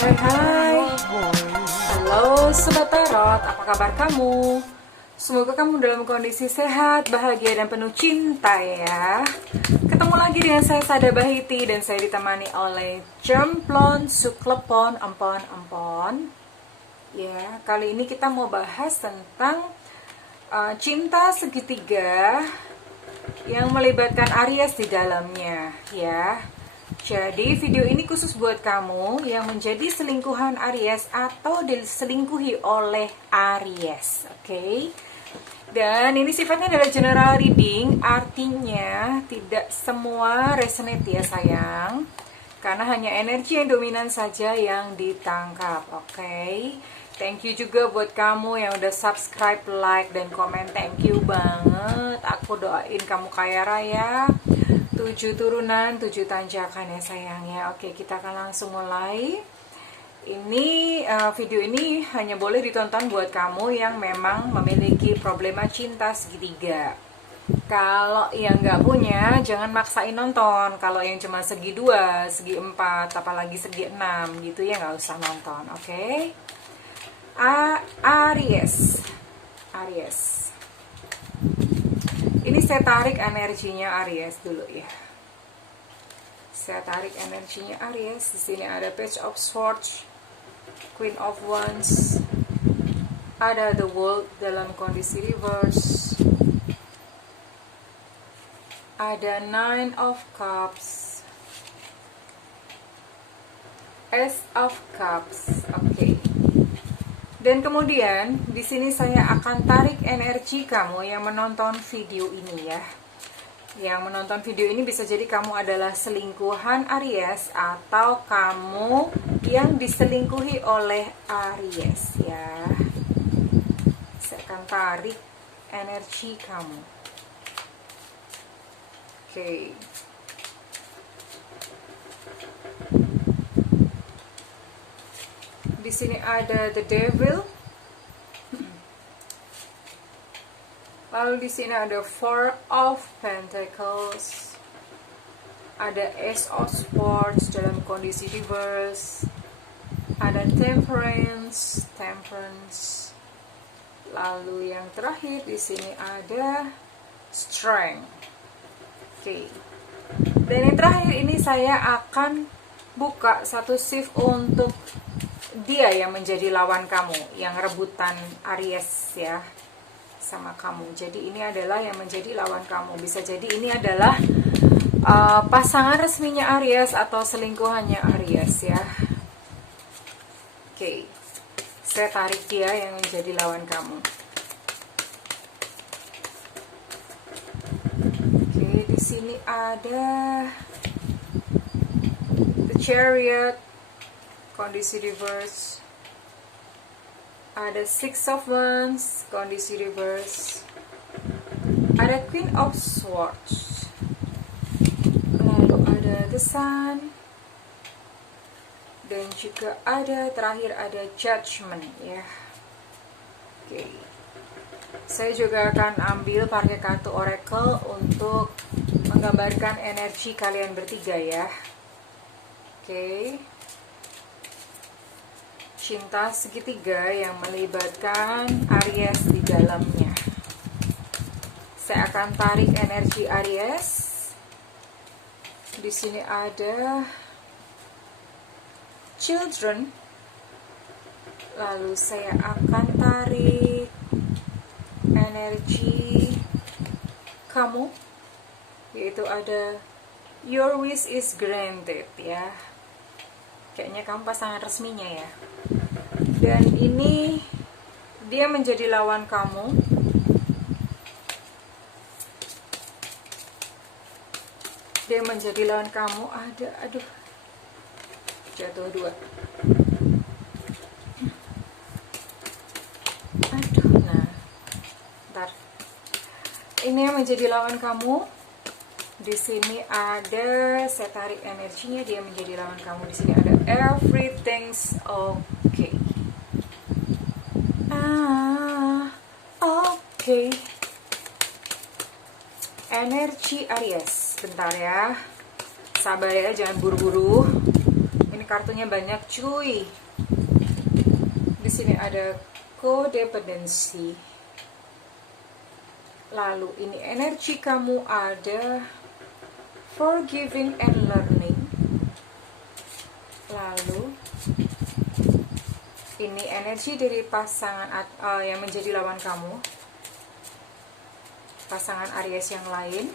Hai, halo Sobat Tarot, apa kabar kamu? Semoga kamu dalam kondisi sehat, bahagia, dan penuh cinta ya. Ketemu lagi dengan saya Sada Bahiti, dan saya ditemani oleh Jemplon Suklepon Empon. Ya, kali ini kita mau bahas tentang cinta segitiga yang melibatkan Aries di dalamnya ya. Jadi video ini khusus buat kamu yang menjadi selingkuhan Aries atau diselingkuhi oleh Aries, oke? Dan ini sifatnya adalah general reading, artinya tidak semua resonate ya sayang, karena hanya energi yang dominan saja yang ditangkap, oke? Thank you juga buat kamu yang udah subscribe, like, dan komen, thank you banget. Aku doain kamu kaya raya, 7 turunan, 7 tanjakan ya sayang ya. Oke, kita akan langsung mulai. Ini video ini hanya boleh ditonton buat kamu yang memang memiliki problema cinta segitiga. Kalau yang nggak punya, jangan maksain nonton. Kalau yang cuma segi 2, segi 4, apalagi segi 6 gitu ya, nggak usah nonton, oke? Aries. Ini saya tarik energinya Aries dulu ya. Saya tarik energinya Aries. Di sini ada Page of Swords, Queen of Wands, ada The World dalam kondisi reverse, ada Nine of Cups, Ace of Cups. Oke. Dan kemudian di sini saya akan tarik energi kamu yang menonton video ini ya. Yang menonton video ini bisa jadi kamu adalah selingkuhan Aries atau kamu yang diselingkuhi oleh Aries ya. Saya akan tarik energi kamu. Oke. Di sini ada The Devil. Lalu di sini ada Four of Pentacles. Ada Ace of Swords dalam kondisi reverse. Ada Temperance. Lalu yang terakhir di sini ada Strength. Oke. Dan yang terakhir ini saya akan buka satu shift untuk dia yang menjadi lawan kamu, yang rebutan Aries ya sama kamu. Jadi ini adalah yang menjadi lawan kamu. Bisa jadi ini adalah pasangan resminya Aries atau selingkuhannya Aries ya. Oke. Saya tarik dia yang menjadi lawan kamu. Oke, di sini ada The Chariot, kondisi reverse. Ada Six of Wands, kondisi reverse. Ada Queen of Swords. Lalu ada The Sun. Dan juga ada, terakhir ada Judgment ya. Oke. Saya juga akan ambil pakai kartu Oracle untuk menggambarkan energi kalian bertiga ya. Oke. Cinta segitiga yang melibatkan Aries di dalamnya. Saya akan tarik energi Aries. Di sini ada Children. Lalu saya akan tarik energi kamu, yaitu ada Your wish is granted ya. Kayaknya kamu pasangan resminya ya. Dan ini dia menjadi lawan kamu. Dia menjadi lawan kamu. Aduh. Jatuh 2. Aduh, nah. Bentar. Ini yang menjadi lawan kamu. Di sini ada, saya tarik energinya, dia menjadi lawan kamu. Di sini ada Everything's okay. Oke. Energi Aries. Bentar ya. Sabar ya, jangan buru-buru. Ini kartunya banyak cuy. Di sini ada codependency. Lalu ini energi kamu ada forgiving and learning. Lalu ini energi dari pasangan yang menjadi lawan kamu, pasangan Aries yang lain.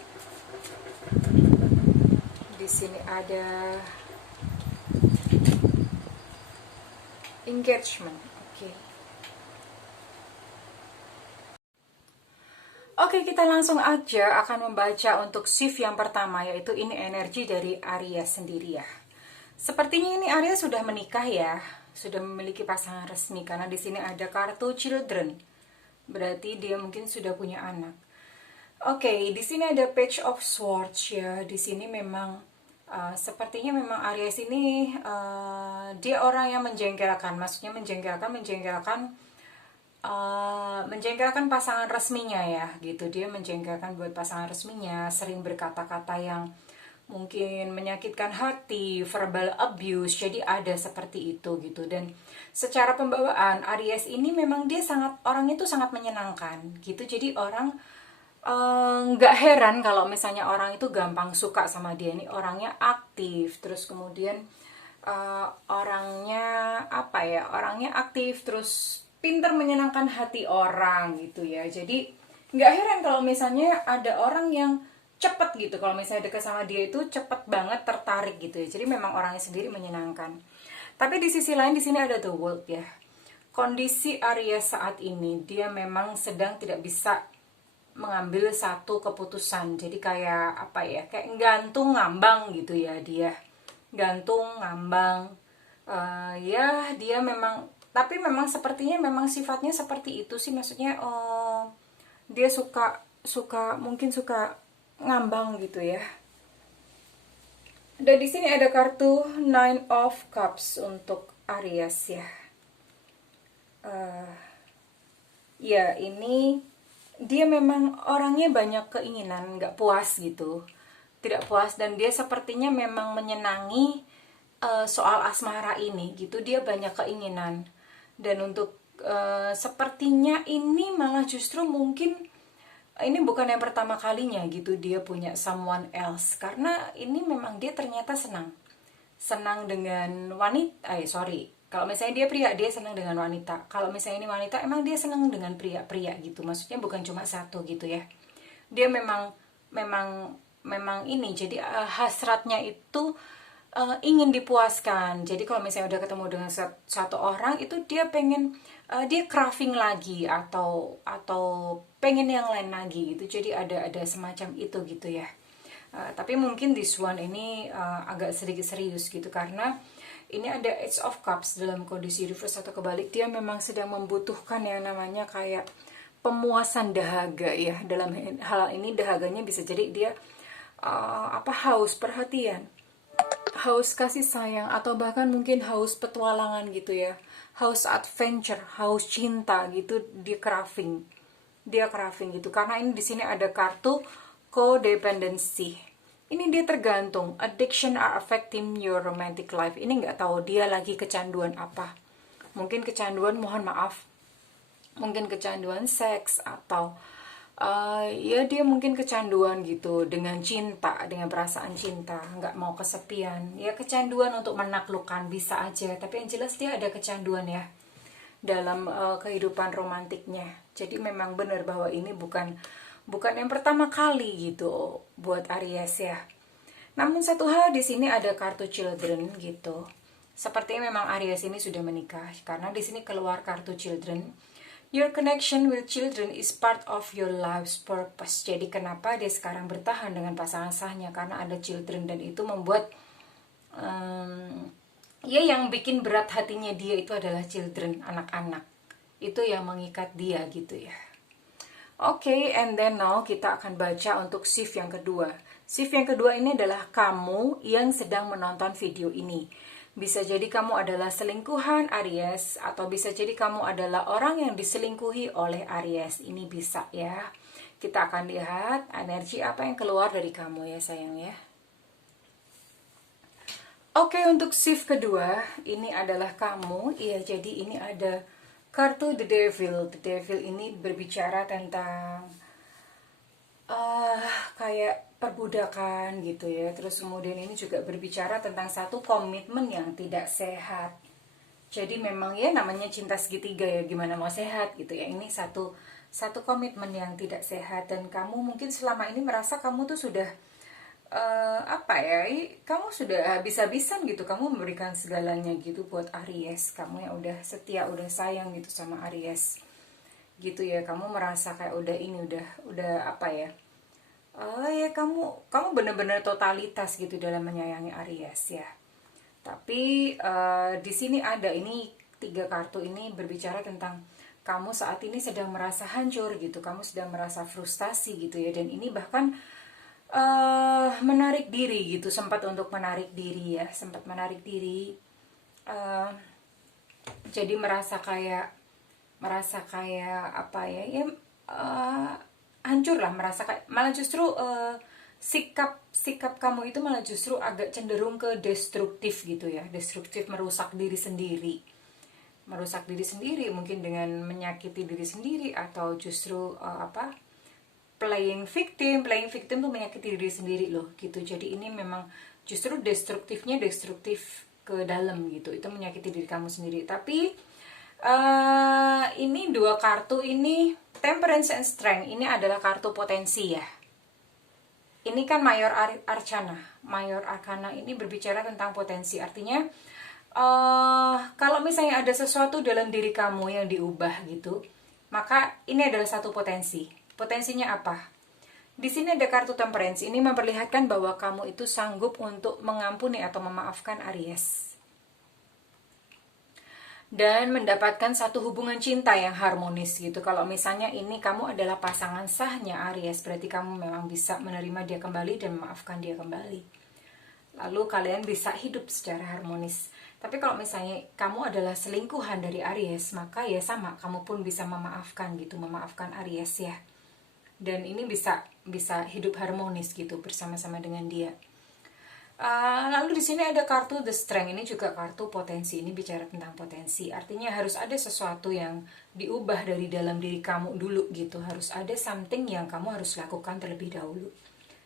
Di sini ada engagement. Oke, kita langsung aja akan membaca untuk shift yang pertama, yaitu ini energi dari Aries sendiri ya. Sepertinya ini Aries sudah menikah ya, sudah memiliki pasangan resmi karena di sini ada kartu children. Berarti dia mungkin sudah punya anak. Oke, di sini ada Page of Swords ya. Di sini memang sepertinya memang Aries ini dia orang yang menjengkelkan, maksudnya menjengkelkan pasangan resminya ya gitu. Dia menjengkelkan buat pasangan resminya, sering berkata-kata yang mungkin menyakitkan hati, verbal abuse, jadi ada seperti itu gitu. Dan secara pembawaan Aries ini memang dia orangnya tuh sangat menyenangkan gitu. Jadi orang nggak heran kalau misalnya orang itu gampang suka sama dia. Ini orangnya aktif, terus kemudian orangnya aktif, terus pintar menyenangkan hati orang gitu ya. Jadi nggak heran kalau misalnya ada orang yang cepet gitu, kalau misalnya dekat sama dia itu cepet banget tertarik gitu ya. Jadi memang orangnya sendiri menyenangkan. Tapi di sisi lain di sini ada the world ya. Kondisi Aries saat ini dia memang sedang tidak bisa mengambil satu keputusan. Jadi kayak kayak gantung ngambang gitu ya dia. Gantung ngambang. Ya dia memang, tapi memang sepertinya memang sifatnya seperti itu sih, maksudnya dia mungkin suka ngambang gitu ya. Dan di sini ada kartu Nine of Cups untuk Aries ya. Ya ini dia memang orangnya banyak keinginan, nggak puas gitu, tidak puas, dan dia sepertinya memang menyenangi soal asmara ini gitu. Dia banyak keinginan. Dan untuk sepertinya ini malah justru mungkin ini bukan yang pertama kalinya gitu dia punya someone else, karena ini memang dia ternyata senang dengan wanita. Kalau misalnya dia pria, dia senang dengan wanita. Kalau misalnya ini wanita, emang dia senang dengan pria gitu. Maksudnya bukan cuma satu gitu ya. Dia memang ini, jadi hasratnya itu ingin dipuaskan. Jadi kalau misalnya udah ketemu dengan satu orang itu dia pengen dia craving lagi atau pengen yang lain lagi gitu. Jadi ada semacam itu gitu ya. Tapi mungkin this one ini agak sedikit serius gitu, karena ini ada Ace of Cups dalam kondisi reverse atau kebalik. Dia memang sedang membutuhkan yang namanya kayak pemuasan dahaga ya. Dalam hal ini dahaganya bisa jadi dia haus perhatian, haus kasih sayang, atau bahkan mungkin haus petualangan gitu ya, haus adventure, haus cinta gitu. Dia craving gitu, karena ini di sini ada kartu codependency. Ini dia tergantung, addiction are affecting your romantic life. Ini nggak tahu dia lagi kecanduan apa. Mungkin kecanduan, mohon maaf, mungkin kecanduan seks, atau ya dia mungkin kecanduan gitu dengan cinta, dengan perasaan cinta, nggak mau kesepian. Ya kecanduan untuk menaklukkan bisa aja, tapi yang jelas dia ada kecanduan ya dalam kehidupan romantiknya. Jadi memang benar bahwa ini bukan yang pertama kali gitu buat Aries ya. Namun satu hal, di sini ada kartu children gitu. Sepertinya memang Aries ini sudah menikah, karena di sini keluar kartu children. Your connection with children is part of your life's purpose. Jadi kenapa dia sekarang bertahan dengan pasangan sahnya? Karena ada children, dan itu membuat ya yang bikin berat hatinya dia itu adalah children, anak-anak. Itu yang mengikat dia gitu ya. Oke, and then now kita akan baca untuk shift yang kedua. Shift yang kedua ini adalah kamu yang sedang menonton video ini. Bisa jadi kamu adalah selingkuhan Aries, atau bisa jadi kamu adalah orang yang diselingkuhi oleh Aries. Ini bisa ya. Kita akan lihat energi apa yang keluar dari kamu ya sayang ya. Oke, untuk shift kedua, ini adalah kamu. Iya, jadi ini ada kartu The Devil. The Devil ini berbicara tentang kayak perbudakan gitu ya. Terus kemudian ini juga berbicara tentang satu komitmen yang tidak sehat. Jadi memang ya namanya cinta segitiga ya, gimana mau sehat gitu ya. Ini satu komitmen yang tidak sehat, dan kamu mungkin selama ini merasa kamu tuh sudah apa ya, kamu sudah habis-habisan gitu, kamu memberikan segalanya gitu buat Aries. Kamu yang udah setia, udah sayang gitu sama Aries gitu ya. Kamu merasa kayak udah ini udah apa ya, ya kamu benar-benar totalitas gitu dalam menyayangi Aries ya. Tapi di sini ada ini 3 kartu ini berbicara tentang kamu saat ini sedang merasa hancur gitu, kamu sedang merasa frustasi gitu ya, dan ini bahkan menarik diri gitu, sempat untuk menarik diri ya, sempat menarik diri. Eh, jadi merasa kayak apa ya, ya hancur lah, merasa kayak malah justru sikap kamu itu malah justru agak cenderung ke destruktif gitu ya, destruktif, merusak diri sendiri mungkin dengan menyakiti diri sendiri, atau justru playing victim tuh menyakiti diri sendiri loh gitu. Jadi ini memang justru destruktif ke dalam gitu, itu menyakiti diri kamu sendiri. Tapi ini 2 kartu ini, Temperance and Strength, ini adalah kartu potensi ya. Ini kan Mayor Arcana ini berbicara tentang potensi. Artinya kalau misalnya ada sesuatu dalam diri kamu yang diubah gitu, maka ini adalah satu potensi. Potensinya apa? Di sini ada kartu Temperance. Ini memperlihatkan bahwa kamu itu sanggup untuk mengampuni atau memaafkan Aries, dan mendapatkan satu hubungan cinta yang harmonis gitu. Kalau misalnya ini kamu adalah pasangan sahnya Aries, berarti kamu memang bisa menerima dia kembali dan memaafkan dia kembali. Lalu kalian bisa hidup secara harmonis. Tapi kalau misalnya kamu adalah selingkuhan dari Aries, maka ya sama, kamu pun bisa memaafkan gitu, memaafkan Aries ya. Dan ini bisa hidup harmonis gitu bersama-sama dengan dia. Lalu di sini ada kartu The Strength, ini juga kartu potensi. Ini bicara tentang potensi, artinya harus ada sesuatu yang diubah dari dalam diri kamu dulu gitu. Harus ada something yang kamu harus lakukan terlebih dahulu,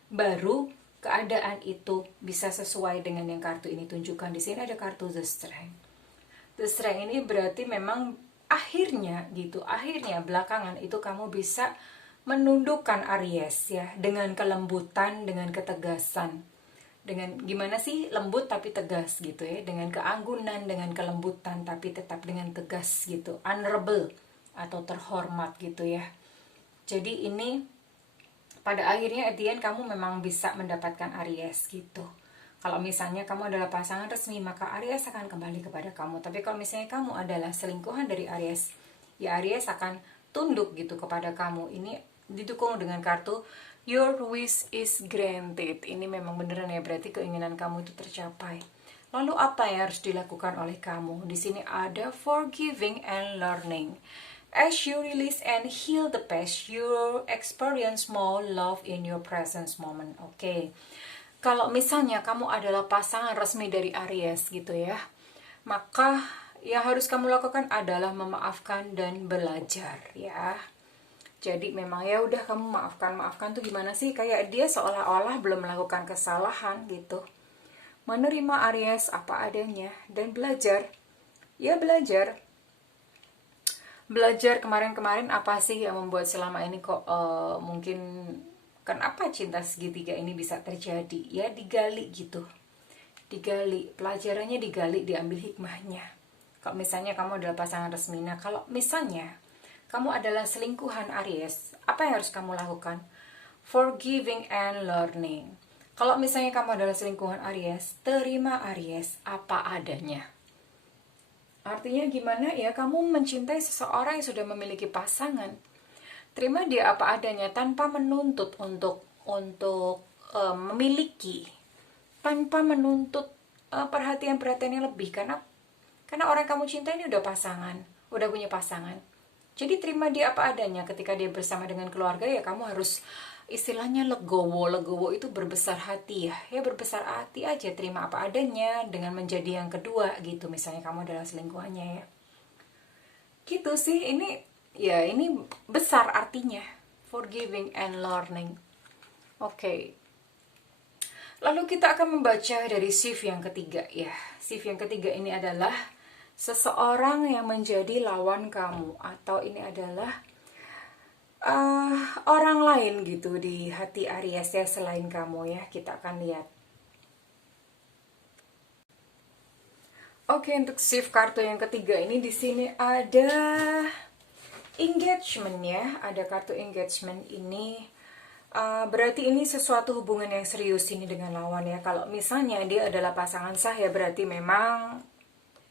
baru keadaan itu bisa sesuai dengan yang kartu ini tunjukkan. Di sini ada kartu The Strength. The Strength ini berarti memang akhirnya belakangan itu kamu bisa menundukkan Aries ya, dengan kelembutan, dengan ketegasan. Dengan gimana sih, lembut tapi tegas gitu ya, dengan keanggunan, dengan kelembutan tapi tetap dengan tegas gitu, honorable atau terhormat gitu ya. Jadi ini pada akhirnya at the end kamu memang bisa mendapatkan Aries gitu. Kalau misalnya kamu adalah pasangan resmi, maka Aries akan kembali kepada kamu. Tapi kalau misalnya kamu adalah selingkuhan dari Aries, ya Aries akan tunduk gitu kepada kamu. Ini didukung dengan kartu Your wish is granted. Ini memang beneran ya, berarti keinginan kamu itu tercapai. Lalu apa yang harus dilakukan oleh kamu? Di sini ada forgiving and learning. As you release and heal the past, you experience more love in your present moment. Oke. Kalau misalnya kamu adalah pasangan resmi dari Aries gitu ya, maka yang harus kamu lakukan adalah memaafkan dan belajar ya. Jadi memang ya udah, kamu maafkan tuh gimana sih, kayak dia seolah-olah belum melakukan kesalahan gitu. Menerima Aries apa adanya dan belajar. Ya belajar kemarin-kemarin apa sih yang membuat selama ini kok mungkin kenapa cinta segitiga ini bisa terjadi ya, digali gitu, digali pelajarannya, digali, diambil hikmahnya. Kalau misalnya kamu adalah pasangan resmi, nah kalau misalnya kamu adalah selingkuhan Aries, apa yang harus kamu lakukan? Forgiving and learning. Kalau misalnya kamu adalah selingkuhan Aries, terima Aries apa adanya. Artinya gimana ya, kamu mencintai seseorang yang sudah memiliki pasangan, terima dia apa adanya tanpa menuntut untuk memiliki, tanpa menuntut perhatian yang lebih, karena orang yang kamu cintai ini udah punya pasangan. Jadi terima dia apa adanya. Ketika dia bersama dengan keluarga, ya kamu harus istilahnya legowo. Legowo itu berbesar hati ya. Ya berbesar hati aja, terima apa adanya dengan menjadi yang kedua gitu. Misalnya kamu adalah selingkuhannya ya. Gitu sih, ini besar artinya. Forgiving and learning. Oke. Lalu kita akan membaca dari shift yang ketiga ya. Shift yang ketiga ini adalah seseorang yang menjadi lawan kamu, atau ini adalah orang lain gitu di hati Aries ya, selain kamu ya. Kita akan lihat. Oke, untuk shift kartu yang ketiga ini di sini ada engagement ya. Ada kartu engagement ini. Berarti ini sesuatu hubungan yang serius ini dengan lawan ya. Kalau misalnya dia adalah pasangan sah ya, berarti memang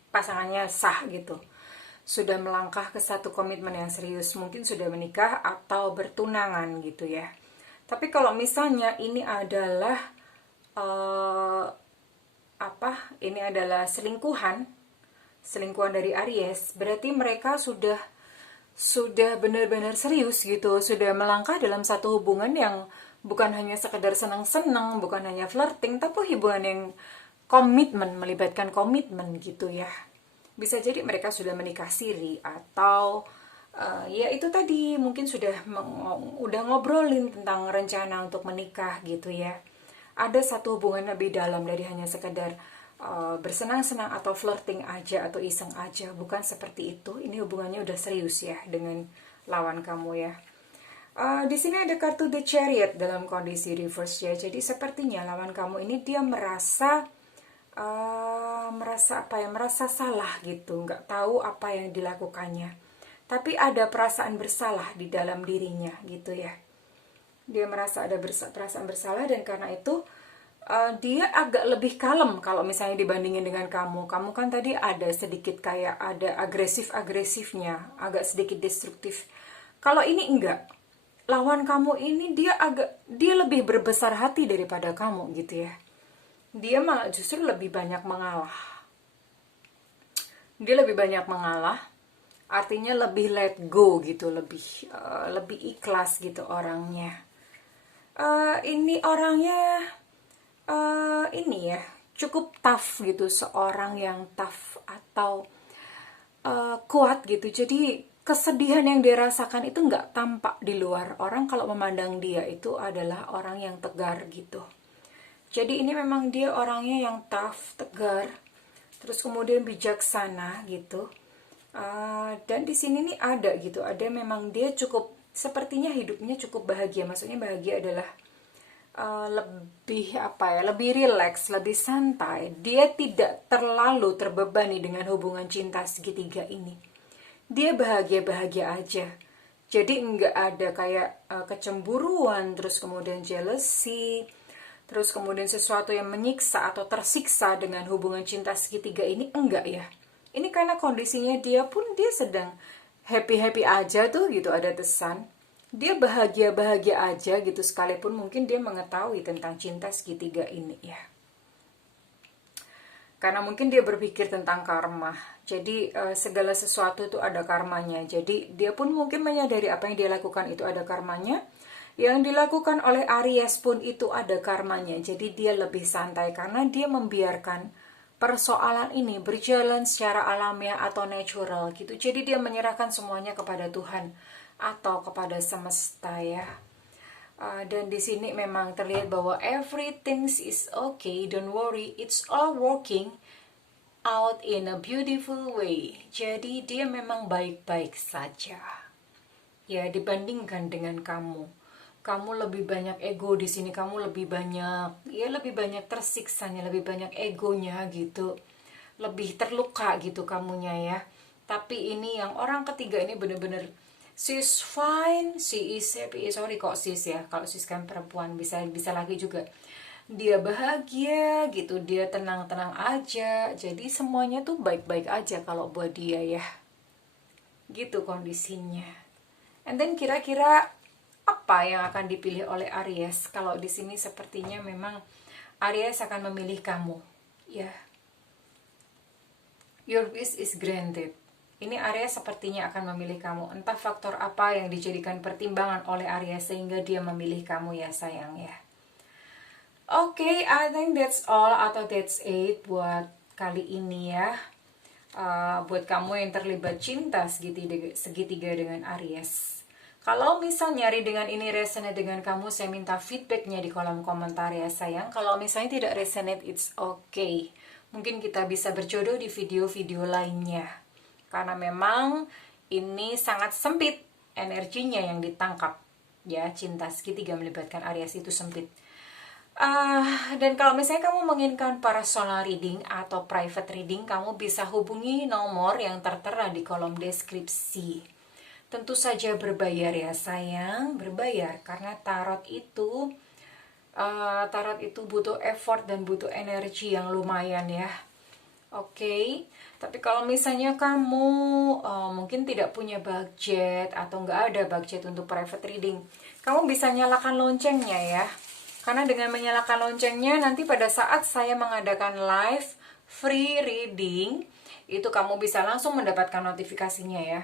pasangannya sah gitu, sudah melangkah ke satu komitmen yang serius, mungkin sudah menikah atau bertunangan gitu ya. Tapi kalau misalnya ini adalah ini adalah selingkuhan dari Aries, berarti mereka sudah benar-benar serius gitu, sudah melangkah dalam satu hubungan yang bukan hanya sekedar senang-senang, bukan hanya flirting, tapi hubungan yang komitmen, melibatkan komitmen gitu ya. Bisa jadi mereka sudah menikah siri, atau ya itu tadi mungkin udah ngobrolin tentang rencana untuk menikah gitu ya. Ada satu hubungan lebih dalam dari hanya sekedar bersenang-senang atau flirting aja atau iseng aja, bukan seperti itu. Ini hubungannya udah serius ya dengan lawan kamu ya. Di sini ada kartu The Chariot dalam kondisi reverse ya. Jadi sepertinya lawan kamu ini dia merasa salah gitu, nggak tahu apa yang dilakukannya, tapi ada perasaan bersalah di dalam dirinya gitu ya. Dia merasa ada perasaan bersalah, dan karena itu dia agak lebih kalem kalau misalnya dibandingin dengan kamu kan tadi ada sedikit kayak ada agresifnya, agak sedikit destruktif. Kalau ini enggak, lawan kamu ini dia lebih berbesar hati daripada kamu gitu ya. Dia malah justru lebih banyak mengalah. Dia lebih banyak mengalah, artinya lebih let go gitu, lebih ikhlas gitu orangnya. Ini orangnya ini ya, cukup tough gitu, seorang yang tough atau kuat gitu. Jadi kesedihan yang dia rasakan itu nggak tampak di luar. Orang kalau memandang dia itu adalah orang yang tegar gitu. Jadi ini memang dia orangnya yang tough, tegar, terus kemudian bijaksana gitu. Dan di sini nih ada gitu, ada memang dia cukup, sepertinya hidupnya cukup bahagia. Maksudnya bahagia adalah lebih rileks, lebih santai. Dia tidak terlalu terbebani dengan hubungan cinta segitiga ini. Dia bahagia-bahagia aja. Jadi nggak ada kayak kecemburuan, terus kemudian jealousy, terus kemudian sesuatu yang menyiksa atau tersiksa dengan hubungan cinta segitiga ini, enggak ya. Ini karena kondisinya dia sedang happy-happy aja tuh gitu, ada pesan. Dia bahagia-bahagia aja gitu, sekalipun mungkin dia mengetahui tentang cinta segitiga ini ya. Karena mungkin dia berpikir tentang karma. Jadi segala sesuatu itu ada karmanya. Jadi dia pun mungkin menyadari apa yang dia lakukan itu ada karmanya. Yang dilakukan oleh Aries pun itu ada karmanya. Jadi dia lebih santai karena dia membiarkan persoalan ini berjalan secara alamiah atau natural gitu. Jadi dia menyerahkan semuanya kepada Tuhan atau kepada semesta ya. Dan di sini memang terlihat bahwa everything is okay, don't worry, it's all working out in a beautiful way. Jadi dia memang baik-baik saja. Ya, dibandingkan dengan kamu. Kamu lebih banyak ego di sini, kamu lebih banyak tersiksanya, lebih banyak egonya gitu, lebih terluka gitu kamunya ya. Tapi ini yang orang ketiga ini bener-bener she's fine, she is happy. Sorry kok sis ya, kalau sis kan perempuan, bisa lagi juga. Dia bahagia gitu, dia tenang-tenang aja. Jadi semuanya tuh baik-baik aja kalau buat dia ya. Gitu kondisinya. And then kira-kira apa yang akan dipilih oleh Aries? Kalau di sini sepertinya memang Aries akan memilih kamu, ya. Your wish is granted. ini Aries sepertinya akan memilih kamu. Entah faktor apa yang dijadikan pertimbangan oleh Aries sehingga dia memilih kamu ya sayang ya. Oke, I think that's all atau that's it buat kali ini ya. Buat kamu yang terlibat cinta segitiga dengan Aries. Kalau misal nyari dengan ini resonate dengan kamu, saya minta feedbacknya di kolom komentar ya sayang. Kalau misalnya tidak resonate, it's okay. Mungkin kita bisa berjodoh di video-video lainnya. Karena memang ini sangat sempit energinya yang ditangkap. Ya, cinta segitiga melibatkan Aries itu sempit. Dan kalau misalnya kamu menginginkan personal reading atau private reading, kamu bisa hubungi nomor yang tertera di kolom deskripsi. Tentu saja berbayar ya sayang, berbayar karena tarot itu butuh effort dan butuh energi yang lumayan ya. Oke, tapi kalau misalnya kamu mungkin tidak punya budget atau nggak ada budget untuk private reading, kamu bisa nyalakan loncengnya ya. Karena dengan menyalakan loncengnya, nanti pada saat saya mengadakan live free reading, itu kamu bisa langsung mendapatkan notifikasinya ya.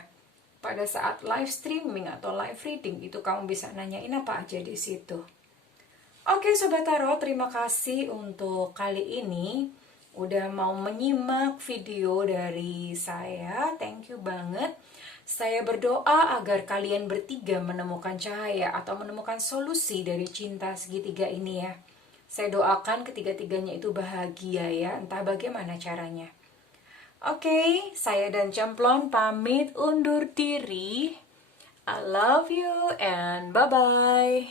Pada saat live streaming atau live reading, itu kamu bisa nanyain apa aja di situ. Oke Sobat Tarot, terima kasih untuk kali ini. Udah mau menyimak video dari saya, thank you banget. Saya berdoa agar kalian bertiga menemukan cahaya atau menemukan solusi dari cinta segitiga ini ya. Saya doakan ketiga-tiganya itu bahagia ya, entah bagaimana caranya. Oke, saya dan Cemplon pamit undur diri. I love you and bye-bye.